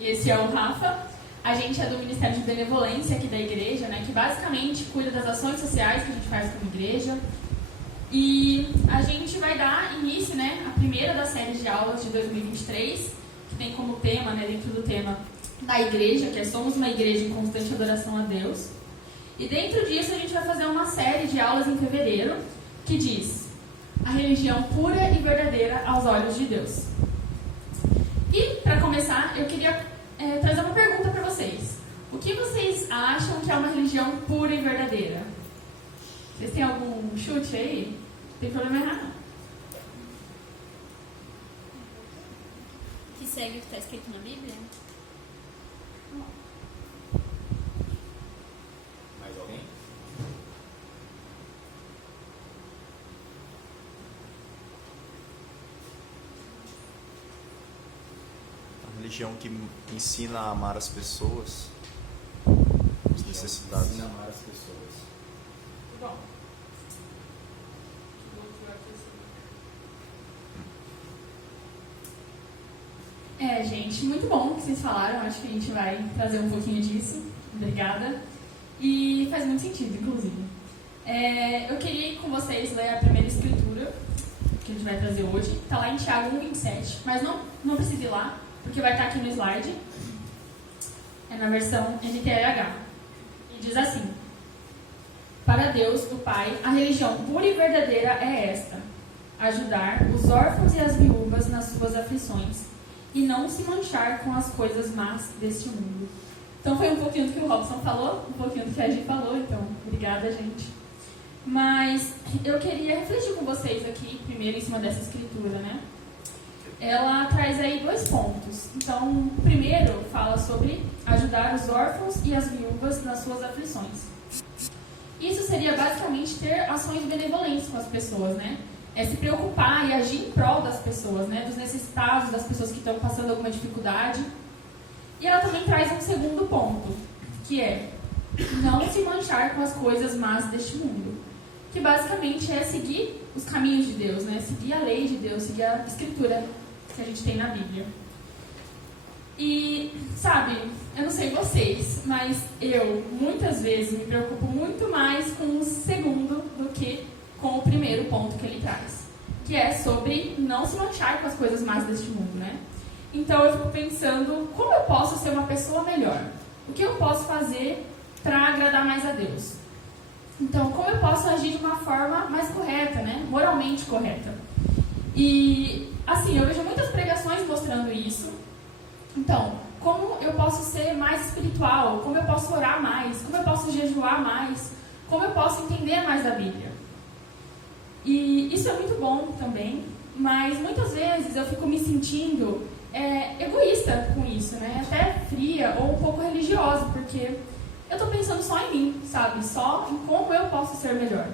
E esse é o Rafa. A gente é do Ministério de Benevolência aqui da igreja, né, que basicamente cuida das ações sociais que a gente faz como igreja. E a gente vai dar início, né, à primeira das séries de aulas de 2023, que tem como tema, né, dentro do tema da igreja, que é Somos uma Igreja em Constante Adoração a Deus. E dentro disso a gente vai fazer uma série de aulas em fevereiro, que diz a religião pura e verdadeira aos olhos de Deus. E, para começar, eu queria trazer uma pergunta para vocês. O que vocês acham que é uma religião pura e verdadeira? Vocês têm algum chute aí? Não tem problema errar, não. Que segue o que está escrito na Bíblia? Mais alguém? A religião que ensina a amar as pessoas, as necessidades. Ensina a amar as pessoas. Bom. Gente, muito bom que vocês falaram. Acho que a gente vai trazer um pouquinho disso. Obrigada. E faz muito sentido, inclusive. Eu queria ir com vocês ler a primeira escritura que a gente vai trazer hoje. Está lá em Tiago 1:27, mas não precisa ir lá, porque vai estar aqui no slide. É na versão NTLH. E diz assim: Para Deus, o Pai, a religião pura e verdadeira é esta: ajudar os órfãos e as viúvas nas suas aflições e não se manchar com as coisas más deste mundo. Então foi um pouquinho do que o Robson falou, um pouquinho do que a Gi falou, então obrigada, gente. Mas eu queria refletir com vocês aqui, primeiro em cima dessa escritura, né? Ela traz aí 2 pontos. Então, o primeiro fala sobre ajudar os órfãos e as viúvas nas suas aflições. Isso seria basicamente ter ações benevolentes com as pessoas, né? É se preocupar e agir em prol das pessoas, né? Dos necessitados, das pessoas que estão passando alguma dificuldade. E ela também traz um segundo ponto, que é não se manchar com as coisas más deste mundo. Que basicamente é seguir os caminhos de Deus, né? Seguir a lei de Deus, seguir a escritura que a gente tem na Bíblia. E, sabe, eu não sei vocês, mas eu, muitas vezes, me preocupo muito mais com o segundo do que com o primeiro ponto que ele traz, que é sobre não se manchar com as coisas más deste mundo, né? Então eu fico pensando, como eu posso ser uma pessoa melhor? O que eu posso fazer para agradar mais a Deus? Então, como eu posso agir de uma forma mais correta, né? Moralmente correta? E, assim, eu vejo muitas pregações mostrando isso. Então, como eu posso ser mais espiritual? Como eu posso orar mais? Como eu posso jejuar mais? Como eu posso entender mais da Bíblia? E isso é muito bom também, mas muitas vezes eu fico me sentindo egoísta com isso, né? Até fria ou um pouco religiosa, porque eu estou pensando só em mim, sabe? Só em como eu posso ser melhor.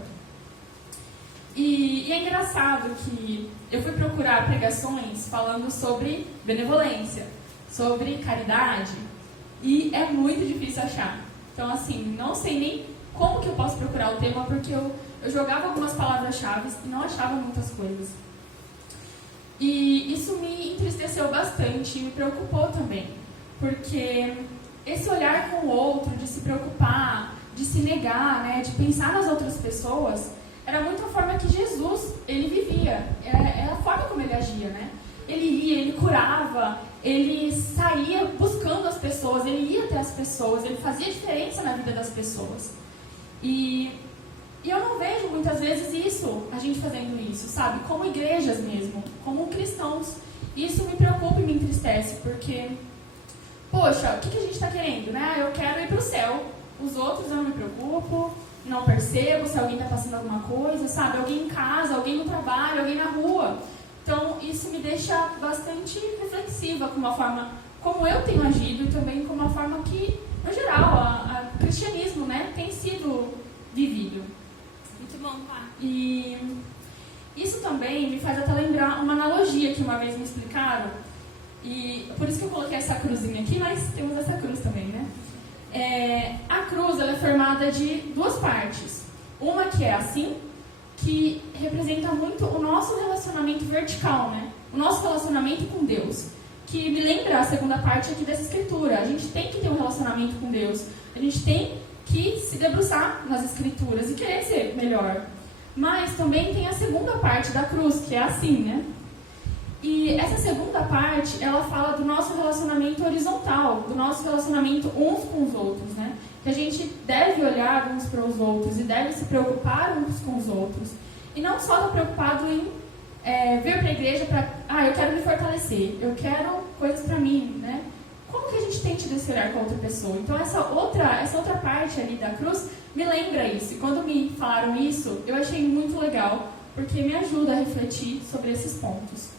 E é engraçado que eu fui procurar pregações falando sobre benevolência, sobre caridade, e é muito difícil achar. Então, assim, não sei nem como que eu posso procurar o tema, porque eu jogava algumas palavras-chave e não achava muitas coisas. E isso me entristeceu bastante e me preocupou também, porque esse olhar com o outro, de se preocupar, de se negar, né, de pensar nas outras pessoas, era muito a forma que Jesus, ele vivia, era a forma como ele agia, né? Ele ia, ele curava, ele saía buscando as pessoas, ele ia até as pessoas, ele fazia diferença na vida das pessoas. E eu não vejo muitas vezes isso, a gente fazendo isso, sabe? Como igrejas mesmo, como cristãos. Isso me preocupa e me entristece, porque, poxa, o que a gente está querendo, né? Eu quero ir para o céu. Os outros eu não me preocupo, não percebo se alguém está passando alguma coisa, sabe? Alguém em casa, alguém no trabalho, alguém na rua. Então, isso me deixa bastante reflexiva com uma forma como eu tenho agido e também com uma forma que, no geral, o cristianismo, né, tem sido vivido. Muito bom, pá. E isso também me faz até lembrar uma analogia que uma vez me explicaram. E por isso que eu coloquei essa cruzinha aqui, mas temos essa cruz também, né? A cruz, ela é formada de 2 partes. Uma que é assim, que representa muito o nosso relacionamento vertical, né? O nosso relacionamento com Deus. que me lembra a segunda parte aqui dessa escritura. A gente tem que ter um relacionamento com Deus. A gente tem que se debruçar nas escrituras e querer ser melhor. Mas também tem a segunda parte da cruz, que é assim, né? E essa segunda parte, ela fala do nosso relacionamento horizontal, do nosso relacionamento uns com os outros, né? Que a gente deve olhar uns para os outros e deve se preocupar uns com os outros. E não só estar preocupado em vir para a igreja para, eu quero me fortalecer, eu quero coisas para mim, né? Como que a gente tem tido esse olhar com a outra pessoa? Então essa outra parte ali da cruz me lembra isso. E quando me falaram isso, eu achei muito legal, porque me ajuda a refletir sobre esses pontos.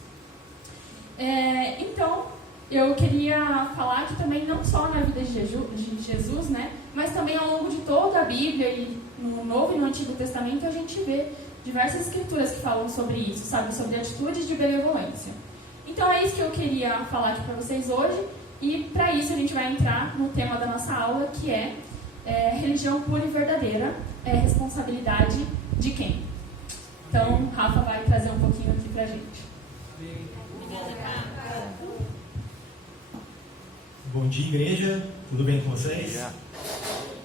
Então, eu queria falar que também não só na vida de Jesus, né, mas também ao longo de toda a Bíblia, e no Novo e no Antigo Testamento, a gente vê diversas escrituras que falam sobre isso, sabe, sobre atitudes de benevolência. Então é isso que eu queria falar aqui para vocês hoje, e para isso a gente vai entrar no tema da nossa aula, que é religião pura e verdadeira, responsabilidade de quem? Então, Rafa vai trazer um pouquinho aqui pra gente. Bom dia, igreja. Tudo bem com vocês? Yeah.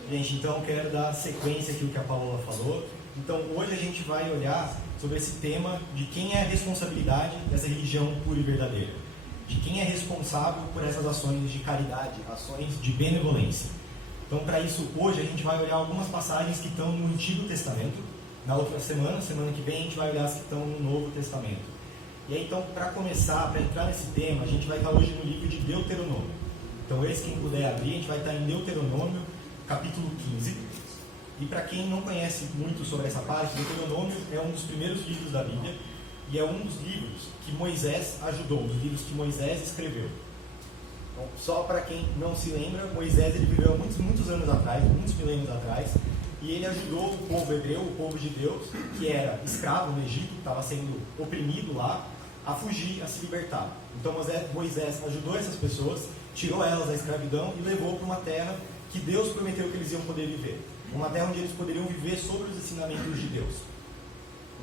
Gente, então quero dar sequência aqui ao que a Paola falou. Então, hoje a gente vai olhar sobre esse tema de quem é a responsabilidade dessa religião pura e verdadeira. De quem é responsável por essas ações de caridade, ações de benevolência. Então, para isso, hoje a gente vai olhar algumas passagens que estão no Antigo Testamento. Na outra semana que vem, a gente vai olhar as que estão no Novo Testamento. E aí, então, para começar, para entrar nesse tema, a gente vai estar hoje no livro de Deuteronômio. Então, quem puder abrir, a gente vai estar em Deuteronômio, capítulo 15. E para quem não conhece muito sobre essa parte, Deuteronômio é um dos primeiros livros da Bíblia e é um dos livros que Moisés ajudou, um dos livros que Moisés escreveu. Então, só para quem não se lembra, Moisés ele viveu há muitos anos atrás, muitos milênios atrás, e ele ajudou o povo hebreu, o povo de Deus, que era escravo no Egito, que estava sendo oprimido lá, a fugir, a se libertar. Então Moisés ajudou essas pessoas, tirou elas da escravidão e levou para uma terra que Deus prometeu que eles iam poder viver. Uma terra onde eles poderiam viver sobre os ensinamentos de Deus.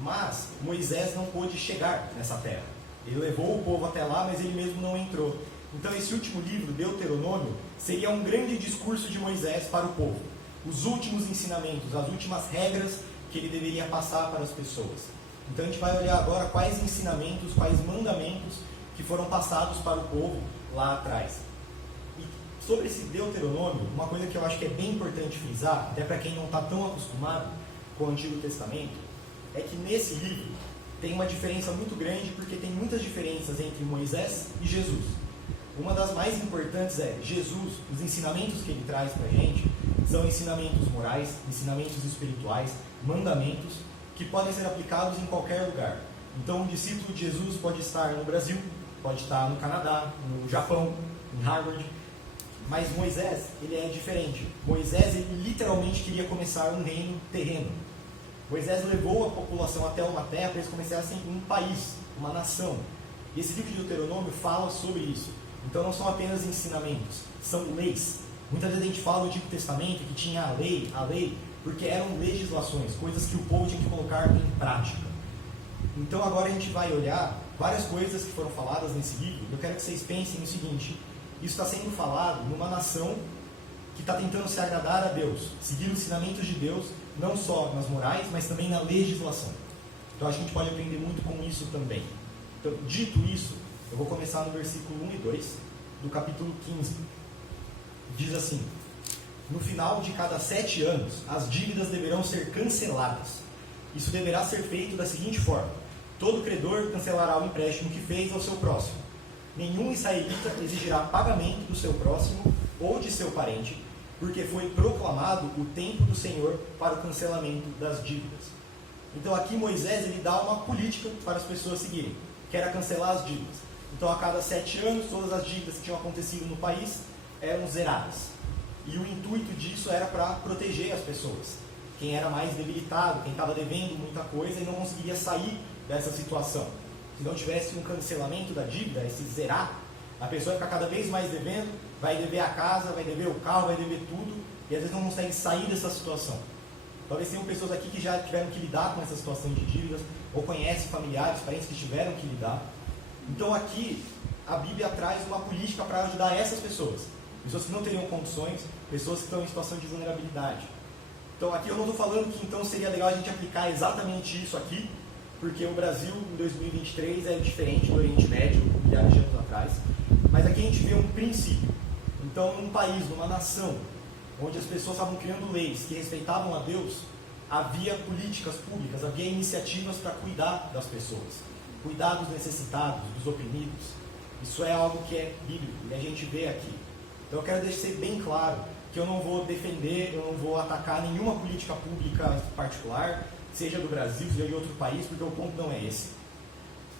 Mas Moisés não pôde chegar nessa terra. Ele levou o povo até lá, mas ele mesmo não entrou. Então esse último livro, Deuteronômio, seria um grande discurso de Moisés para o povo. Os últimos ensinamentos, as últimas regras que ele deveria passar para as pessoas. Então a gente vai olhar agora quais ensinamentos, quais mandamentos que foram passados para o povo lá atrás. E sobre esse Deuteronômio, uma coisa que eu acho que é bem importante frisar, até para quem não está tão acostumado com o Antigo Testamento, é que nesse livro tem uma diferença muito grande, porque tem muitas diferenças entre Moisés e Jesus. Uma das mais importantes é Jesus, os ensinamentos que ele traz para a gente, são ensinamentos morais, ensinamentos espirituais, mandamentos, que podem ser aplicados em qualquer lugar. Então, um discípulo de Jesus pode estar no Brasil, pode estar no Canadá, no Japão, em Harvard, mas Moisés, ele é diferente. Moisés, ele literalmente queria começar um reino terreno. Moisés levou a população até uma terra para eles começassem um país, uma nação. E esse livro de Deuteronômio fala sobre isso. Então, não são apenas ensinamentos, são leis. Muitas vezes a gente fala do Antigo Testamento que tinha a lei, porque eram legislações, coisas que o povo tinha que colocar em prática. Então agora a gente vai olhar várias coisas que foram faladas nesse livro. Eu quero que vocês pensem no seguinte: isso está sendo falado numa nação que está tentando se agradar a Deus, seguir os ensinamentos de Deus, não só nas morais, mas também na legislação. Então acho que a gente pode aprender muito com isso também. Então, dito isso, eu vou começar no versículo 1 e 2 do capítulo 15. Diz assim: no final de cada 7 anos, as dívidas deverão ser canceladas. Isso deverá ser feito da seguinte forma: todo credor cancelará o empréstimo que fez ao seu próximo. Nenhum israelita exigirá pagamento do seu próximo ou de seu parente, porque foi proclamado o tempo do Senhor para o cancelamento das dívidas. Então aqui Moisés ele dá uma política para as pessoas seguirem, que era cancelar as dívidas. Então a cada 7 anos, todas as dívidas que tinham acontecido no país eram zeradas. E o intuito disso era para proteger as pessoas. Quem era mais debilitado, quem estava devendo muita coisa e não conseguiria sair dessa situação. Se não tivesse um cancelamento da dívida, esse zerar, a pessoa vai ficar cada vez mais devendo, vai dever a casa, vai dever o carro, vai dever tudo, e às vezes não consegue sair dessa situação. Talvez tenham pessoas aqui que já tiveram que lidar com essa situação de dívidas, ou conhecem familiares, parentes que tiveram que lidar. Então aqui, a Bíblia traz uma política para ajudar essas pessoas. Pessoas que não teriam condições, pessoas que estão em situação de vulnerabilidade. Então aqui eu não estou falando que então seria legal a gente aplicar exatamente isso aqui, porque o Brasil em 2023 é diferente do Oriente Médio, milhares de anos atrás. Mas aqui a gente vê um princípio. Então, num país, numa nação, onde as pessoas estavam criando leis que respeitavam a Deus, havia políticas públicas, havia iniciativas para cuidar das pessoas, cuidar dos necessitados, dos oprimidos. Isso é algo que é bíblico e a gente vê aqui. Então eu quero deixar bem claro que eu não vou defender, eu não vou atacar nenhuma política pública particular, seja do Brasil, seja de outro país, porque o ponto não é esse.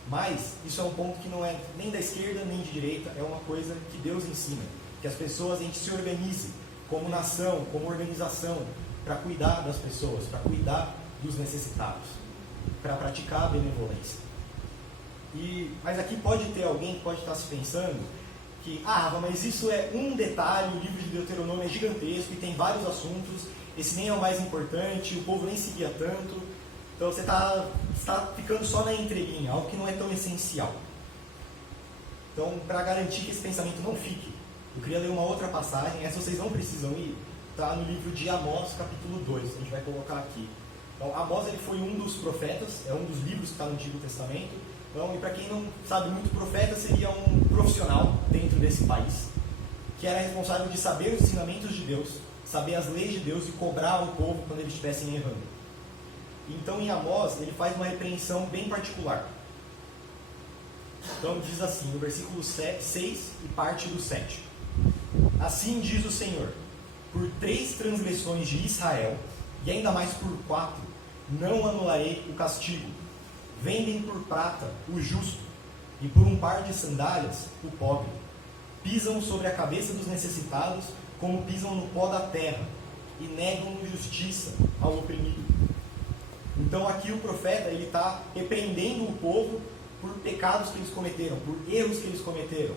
Mas isso é um ponto que não é nem da esquerda nem de direita, é uma coisa que Deus ensina, que as pessoas, a gente se organize como nação, como organização, para cuidar das pessoas, para cuidar dos necessitados, para praticar a benevolência. Mas aqui pode ter alguém que pode estar se pensando que, mas isso é um detalhe, o livro de Deuteronômio é gigantesco e tem vários assuntos, esse nem é o mais importante, o povo nem seguia tanto, então você está ficando só na entrelinha, algo que não é tão essencial. Então, para garantir que esse pensamento não fique, eu queria ler uma outra passagem, essa vocês não precisam ir, está no livro de Amós, capítulo 2, a gente vai colocar aqui. Então, Amós ele foi um dos profetas, é um dos livros que está no Antigo Testamento. Então, e para quem não sabe muito, profeta seria um profissional dentro desse país, que era responsável de saber os ensinamentos de Deus, saber as leis de Deus e cobrar o povo quando eles estivessem errando. Então, em Amós, ele faz uma repreensão bem particular. Então, diz assim, no versículo 6 e parte do 7. Assim diz o Senhor, por 3 transgressões de Israel, e ainda mais por 4, não anularei o castigo. Vendem por prata o justo, e por um par de sandálias o pobre. Pisam sobre a cabeça dos necessitados, como pisam no pó da terra, e negam justiça ao oprimido. Então aqui o profeta está repreendendo o povo por pecados que eles cometeram, por erros que eles cometeram,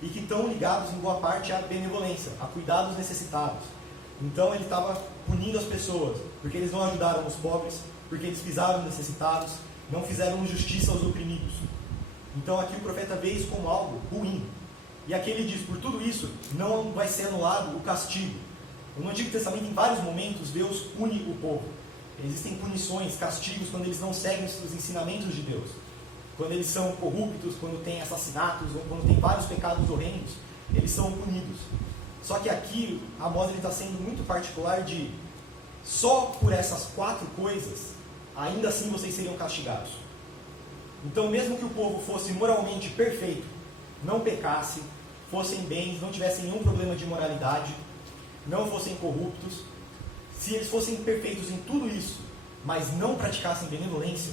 e que estão ligados em boa parte à benevolência, a cuidar dos necessitados. Então ele estava punindo as pessoas, porque eles não ajudaram os pobres, porque eles pisaram nos necessitados, não fizeram justiça aos oprimidos. Então aqui o profeta vê isso como algo ruim. E aqui ele diz, por tudo isso, não vai ser anulado o castigo. No Antigo Testamento, em vários momentos, Deus pune o povo. Existem punições, castigos, quando eles não seguem os ensinamentos de Deus. Quando eles são corruptos, quando tem assassinatos, ou quando tem vários pecados horrendos, eles são punidos. Só que aqui, Amós está sendo muito particular de, só por essas 4 coisas, ainda assim vocês seriam castigados. Então, mesmo que o povo fosse moralmente perfeito, não pecasse, fossem bens, não tivessem nenhum problema de moralidade, não fossem corruptos, se eles fossem perfeitos em tudo isso, mas não praticassem benevolência,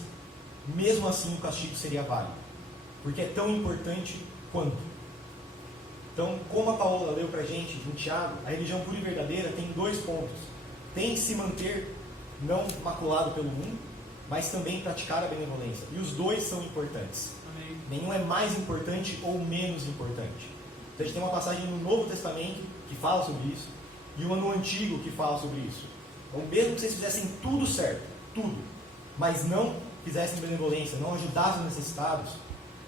mesmo assim o castigo seria válido, porque é tão importante quanto. Então, como a Paola leu para a gente em Tiago, a religião pura e verdadeira tem 2 pontos. Tem se manter não maculado pelo mundo, mas também praticar a benevolência. E os 2 são importantes. Amém. Nenhum é mais importante ou menos importante. Então a gente tem uma passagem no Novo Testamento que fala sobre isso, e uma no Antigo que fala sobre isso. Então, mesmo que vocês fizessem tudo certo, tudo, mas não fizessem benevolência, não ajudassem os necessitados,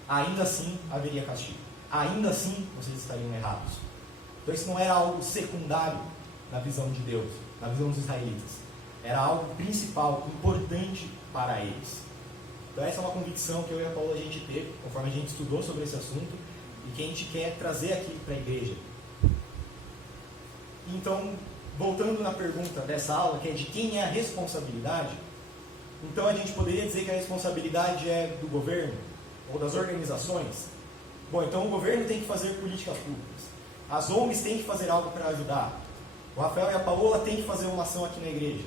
ainda assim haveria castigo. Ainda assim vocês estariam errados. Então isso não era algo secundário na visão de Deus, na visão dos israelitas. Era algo principal, importante para eles. Então essa é uma convicção que eu e a Paula a gente teve, conforme a gente estudou sobre esse assunto, e que a gente quer trazer aqui para a igreja. Então, voltando na pergunta dessa aula, que é de quem é a responsabilidade, então a gente poderia dizer que a responsabilidade é do governo, ou das organizações. Bom, então o governo tem que fazer políticas públicas. As ONGs têm que fazer algo para ajudar. O Rafael e a Paola têm que fazer uma ação aqui na igreja.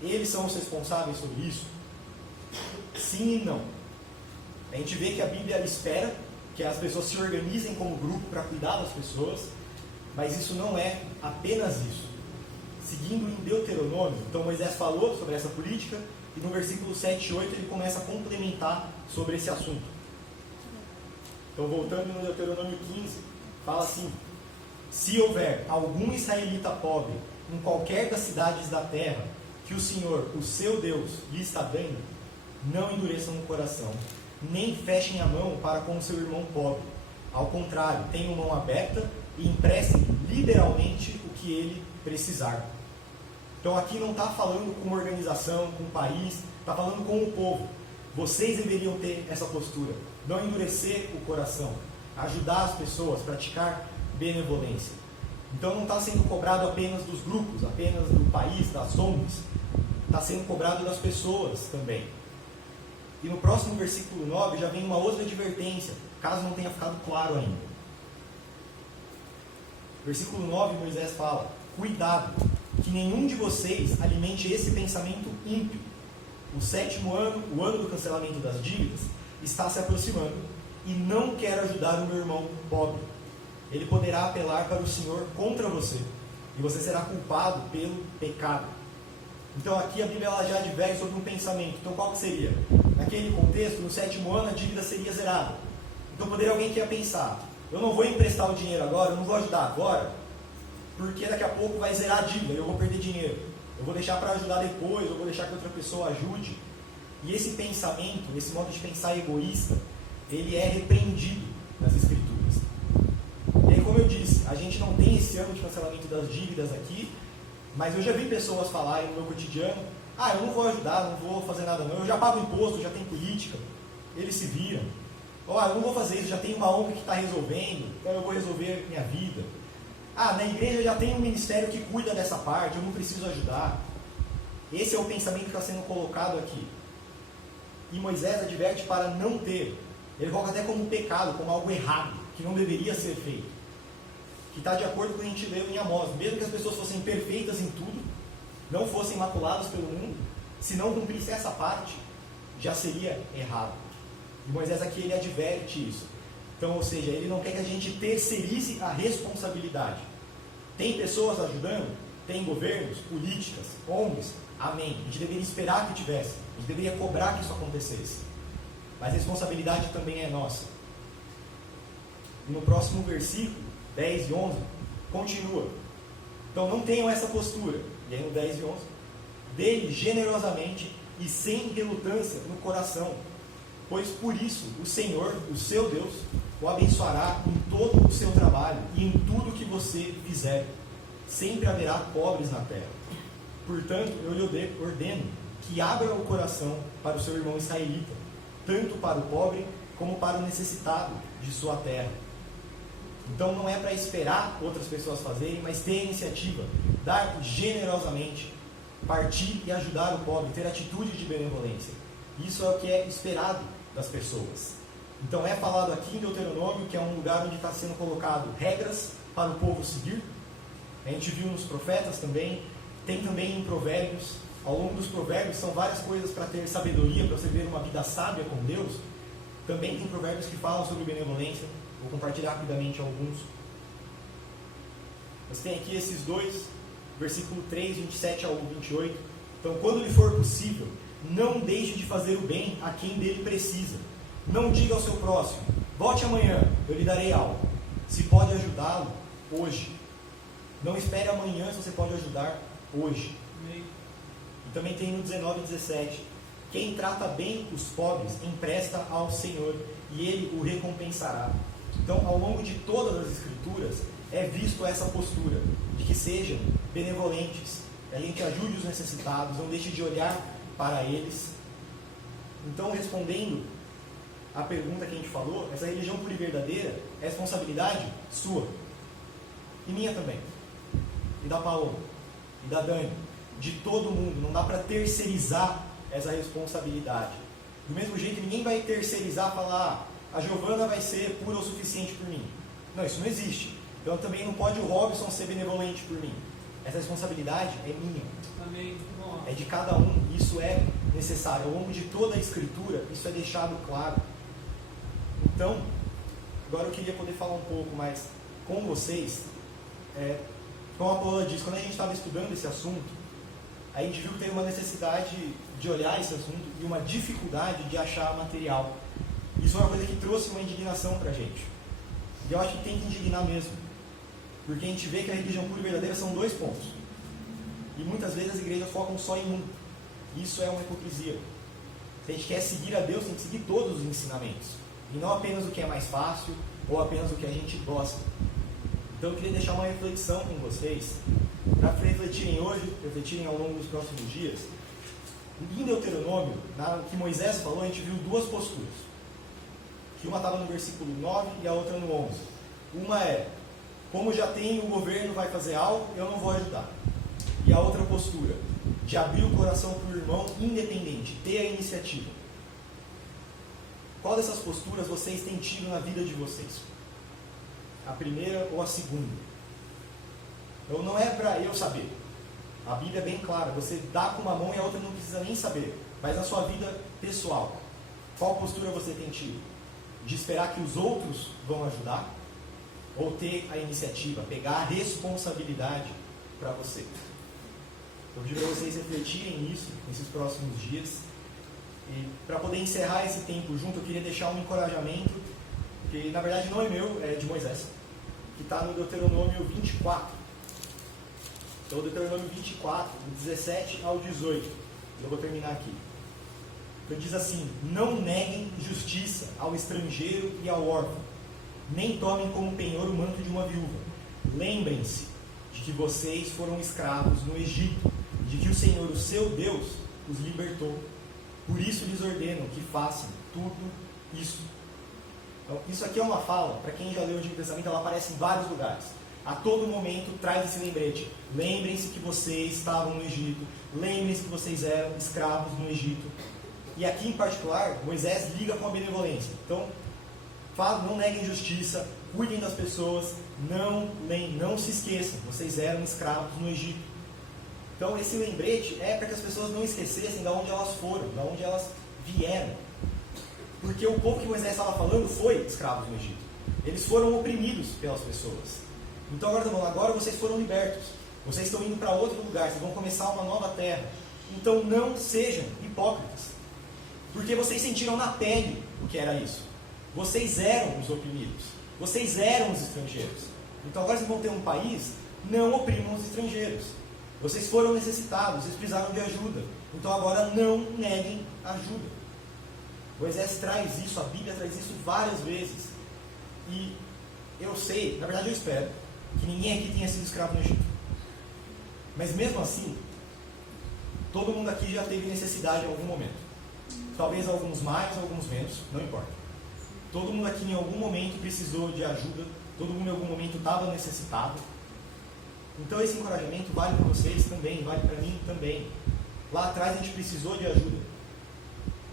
Eles são os responsáveis sobre isso? Sim e não. A gente vê que a Bíblia espera que as pessoas se organizem como grupo para cuidar das pessoas, mas isso não é apenas isso. Seguindo em Deuteronômio, então Moisés falou sobre essa política, e no versículo 7 e 8 ele começa a complementar sobre esse assunto. Então, voltando no Deuteronômio 15, fala assim: se houver algum israelita pobre em qualquer das cidades da terra que o Senhor, o seu Deus, lhe está dando, não endureçam o coração, nem fechem a mão para com o seu irmão pobre, Ao contrário, tenham mão aberta e emprestem liberalmente o que ele precisar. Então aqui não está falando com uma organização, com um país, está falando com o povo. Vocês deveriam ter essa postura, não endurecer o coração, ajudar as pessoas, praticar benevolência. Então não está sendo cobrado apenas dos grupos, apenas do país, das ONGs, está sendo cobrado das pessoas também. E no próximo versículo 9 já vem uma outra advertência, caso não tenha ficado claro ainda. Versículo 9, Moisés fala: cuidado, que nenhum de vocês alimente esse pensamento ímpio. O 7º ano, o ano do cancelamento das dívidas, está se aproximando e não quer ajudar o meu irmão pobre. Ele poderá apelar para o Senhor contra você e você será culpado pelo pecado. Então aqui a Bíblia ela já adverte sobre um pensamento. Então qual que seria? Naquele contexto, no 7º ano a dívida seria zerada. Então poderia alguém que ia pensar: eu não vou emprestar o dinheiro agora, eu não vou ajudar agora, porque daqui a pouco vai zerar a dívida, eu vou perder dinheiro. Eu vou deixar para ajudar depois, eu vou deixar que outra pessoa ajude. E esse pensamento, esse modo de pensar egoísta, ele é repreendido nas Escrituras. E aí, como eu disse, a gente não tem esse ano de cancelamento das dívidas aqui, mas eu já vi pessoas falarem no meu cotidiano: eu não vou ajudar, não vou fazer nada não, eu já pago imposto, já tem política, eles se viram. Eu não vou fazer isso, já tem uma ONG que está resolvendo, então eu vou resolver minha vida. Na igreja já tem um ministério que cuida dessa parte, eu não preciso ajudar. Esse é o pensamento que está sendo colocado aqui. E Moisés adverte para não ter. Ele coloca até como um pecado, como algo errado, que não deveria ser feito. Que está de acordo com o que a gente leu em Amós. Mesmo que as pessoas fossem perfeitas em tudo, não fossem maculadas pelo mundo, se não cumprisse essa parte, já seria errado. E Moisés aqui ele adverte isso. Então, ou seja, ele não quer que a gente terceirize a responsabilidade. Tem pessoas ajudando? Tem governos, políticas, ONGs? Amém. A gente deveria esperar que tivesse. A gente deveria cobrar que isso acontecesse. Mas a responsabilidade também é nossa. E no próximo versículo, 10 e 11, continua. Então não tenham essa postura. E aí no 10 e 11, dele generosamente e sem relutância no coração, pois por isso o Senhor, o seu Deus, o abençoará em todo o seu trabalho e em tudo que você fizer. Sempre haverá pobres na terra. Portanto, eu lhe ordeno que abra o coração para o seu irmão israelita, tanto para o pobre como para o necessitado de sua terra. Então não é para esperar outras pessoas fazerem, mas ter a iniciativa, dar generosamente, partir e ajudar o pobre, ter atitude de benevolência. Isso é o que é esperado das pessoas. Então é falado aqui em Deuteronômio, que é um lugar onde está sendo colocado regras para o povo seguir. A gente viu nos profetas também, tem também em Provérbios. Ao longo dos Provérbios são várias coisas para ter sabedoria, para você ver uma vida sábia com Deus. Também tem Provérbios que falam sobre benevolência. Vou compartilhar rapidamente alguns. Mas tem aqui esses dois, versículo 3, 27 ao 28. Então, quando lhe for possível, não deixe de fazer o bem a quem dele precisa. Não diga ao seu próximo: volte amanhã, eu lhe darei algo. Se pode ajudá-lo, hoje. Não espere amanhã se você pode ajudar hoje. E também tem no 19 e 17. Quem trata bem os pobres, empresta ao Senhor, e Ele o recompensará. Então, ao longo de todas as Escrituras, é visto essa postura, de que sejam benevolentes, que a gente ajude os necessitados, não deixe de olhar para eles. Então, respondendo a pergunta que a gente falou, essa religião pura e verdadeira é responsabilidade sua, e minha também, e da Paola, e da Dani, de todo mundo. Não dá para terceirizar essa responsabilidade. Do mesmo jeito, ninguém vai terceirizar, falar: a Giovana vai ser pura o suficiente por mim. Não, isso não existe. Então também não pode o Robson ser benevolente por mim. Essa responsabilidade é minha. Amém. É de cada um. Isso é necessário. Ao longo de toda a Escritura, isso é deixado claro. Então, agora eu queria poder falar um pouco mais com vocês. Como a Paola disse, quando a gente estava estudando esse assunto, a gente viu que tem uma necessidade de olhar esse assunto e uma dificuldade de achar material. Isso é uma coisa que trouxe uma indignação para a gente. E eu acho que tem que indignar mesmo. Porque a gente vê que a religião pura e verdadeira são 2 pontos. E muitas vezes as igrejas focam só em um. Isso é uma hipocrisia. Se a gente quer seguir a Deus, tem que seguir todos os ensinamentos. E não apenas o que é mais fácil, ou apenas o que a gente gosta. Então eu queria deixar uma reflexão com vocês, para refletirem hoje, refletirem ao longo dos próximos dias. Em Deuteronômio, no que Moisés falou, a gente viu duas posturas. Que uma estava no versículo 9 e a outra no 11. Uma é, como já tem o governo vai fazer algo, eu não vou ajudar. E a outra postura, de abrir o coração para o irmão independente, ter a iniciativa. Qual dessas posturas vocês têm tido na vida de vocês? A primeira ou a segunda? Então não é para eu saber. A Bíblia é bem clara, você dá com uma mão e a outra não precisa nem saber. Mas na sua vida pessoal, qual postura você tem tido? De esperar que os outros vão ajudar? Ou ter a iniciativa, pegar a responsabilidade para você? Eu pedi para vocês refletirem nisso nesses próximos dias. E para poder encerrar esse tempo junto, eu queria deixar um encorajamento, que na verdade não é meu, é de Moisés, que está no Deuteronômio 24. Então, Deuteronômio 24, do 17 ao 18. Eu vou terminar aqui. Então, diz assim: não neguem justiça ao estrangeiro e ao órfão, nem tomem como penhor o manto de uma viúva. Lembrem-se de que vocês foram escravos no Egito, de que o Senhor, o seu Deus, os libertou. Por isso lhes ordeno que façam tudo isso. Então, isso aqui é uma fala, para quem já leu o Antigo Testamento, ela aparece em vários lugares. A todo momento traz esse lembrete. Lembrem-se que vocês estavam no Egito. Lembrem-se que vocês eram escravos no Egito. E aqui em particular, Moisés liga com a benevolência. Então, não neguem justiça, cuidem das pessoas, não se esqueçam, vocês eram escravos no Egito. Então esse lembrete é para que as pessoas não esquecessem de onde elas foram, de onde elas vieram. Porque o povo que Moisés estava falando foi escravos no Egito. Eles foram oprimidos pelas pessoas. Então agora vocês foram libertos. Vocês estão indo para outro lugar, vocês vão começar uma nova terra. Então não sejam hipócritas. Porque vocês sentiram na pele o que era isso. Vocês eram os oprimidos. Vocês eram os estrangeiros. Então agora vocês vão ter um país, não oprimam os estrangeiros. Vocês foram necessitados, vocês precisaram de ajuda. Então agora não neguem ajuda. Moisés traz isso, a Bíblia traz isso várias vezes. E eu sei, na verdade eu espero, que ninguém aqui tenha sido escravo no Egito. Mas mesmo assim, todo mundo aqui já teve necessidade em algum momento. Talvez alguns mais, alguns menos, não importa. Todo mundo aqui em algum momento precisou de ajuda, todo mundo em algum momento estava necessitado. Então esse encorajamento vale para vocês também, vale para mim também. Lá atrás a gente precisou de ajuda.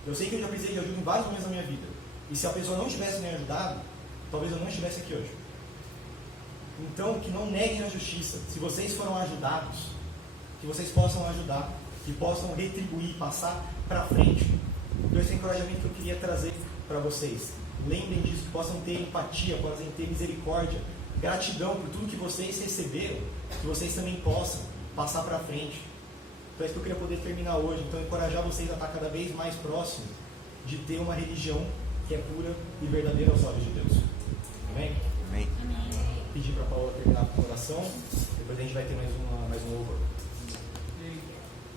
Eu sei que eu já precisei de ajuda em vários momentos da minha vida. E se a pessoa não tivesse me ajudado, talvez eu não estivesse aqui hoje. Então, que não neguem a justiça. Se vocês foram ajudados, que vocês possam ajudar, que possam retribuir, passar para frente. Então esse encorajamento que eu queria trazer para vocês. Lembrem disso, que possam ter empatia, possam ter misericórdia, gratidão por tudo que vocês receberam, que vocês também possam passar para frente. Então é isso que eu queria poder terminar hoje. Então encorajar vocês a estar cada vez mais próximo de ter uma religião que é pura e verdadeira aos olhos de Deus. Amém? Amém. Pedir para a Paula terminar com a oração, depois a gente vai ter mais um louvor.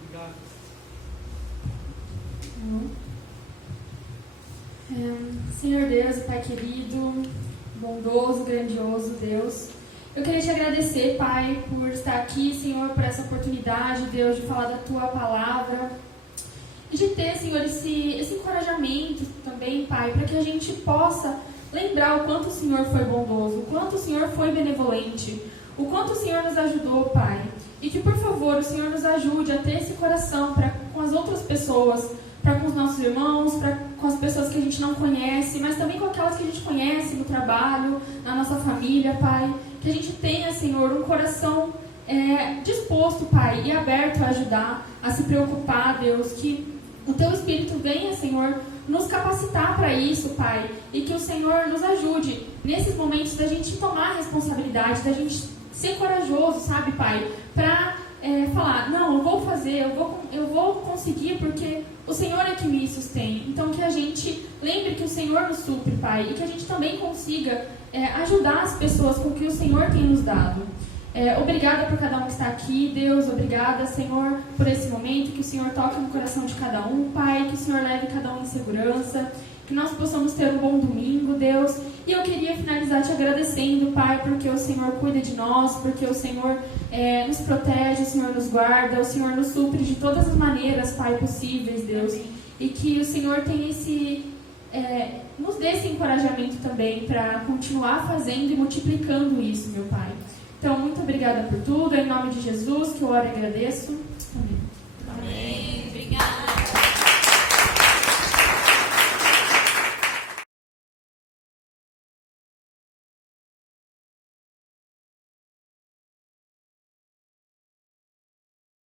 Obrigado. Senhor Deus, Pai querido, bondoso, grandioso Deus, eu queria te agradecer, Pai, por estar aqui, Senhor, por essa oportunidade, Deus, de falar da Tua palavra e de ter, Senhor, esse encorajamento também, Pai, para que a gente possa lembrar o quanto o Senhor foi bondoso, o quanto o Senhor foi benevolente, o quanto o Senhor nos ajudou, Pai, e que, por favor, o Senhor nos ajude a ter esse coração para com as outras pessoas, para com os nossos irmãos, para com as pessoas que a gente não conhece, mas também com aquelas que a gente conhece no trabalho, na nossa família, Pai. Que a gente tenha, Senhor, um coração disposto, Pai, e aberto a ajudar, a se preocupar, Deus. Que o Teu Espírito venha, Senhor, nos capacitar para isso, Pai. E que o Senhor nos ajude nesses momentos da gente tomar a responsabilidade, da gente ser corajoso, sabe, Pai? Para falar, não, eu vou fazer, eu vou conseguir, porque o Senhor é que me sustém. Então que a gente lembre que o Senhor nos supre, Pai, e que a gente também consiga ajudar as pessoas com o que o Senhor tem nos dado. Obrigada por cada um que está aqui, Deus, obrigada, Senhor, por esse momento, que o Senhor toque no coração de cada um, Pai, que o Senhor leve cada um em segurança, que nós possamos ter um bom domingo, Deus. E eu queria finalizar te agradecendo, Pai, porque o Senhor cuida de nós, porque o Senhor nos protege, o Senhor nos guarda, o Senhor nos supre de todas as maneiras, Pai, possíveis, Deus. E que o Senhor tenha nos dê esse encorajamento também para continuar fazendo e multiplicando isso, meu Pai. Então, muito obrigada por tudo. Em nome de Jesus, que eu oro e agradeço. Amém.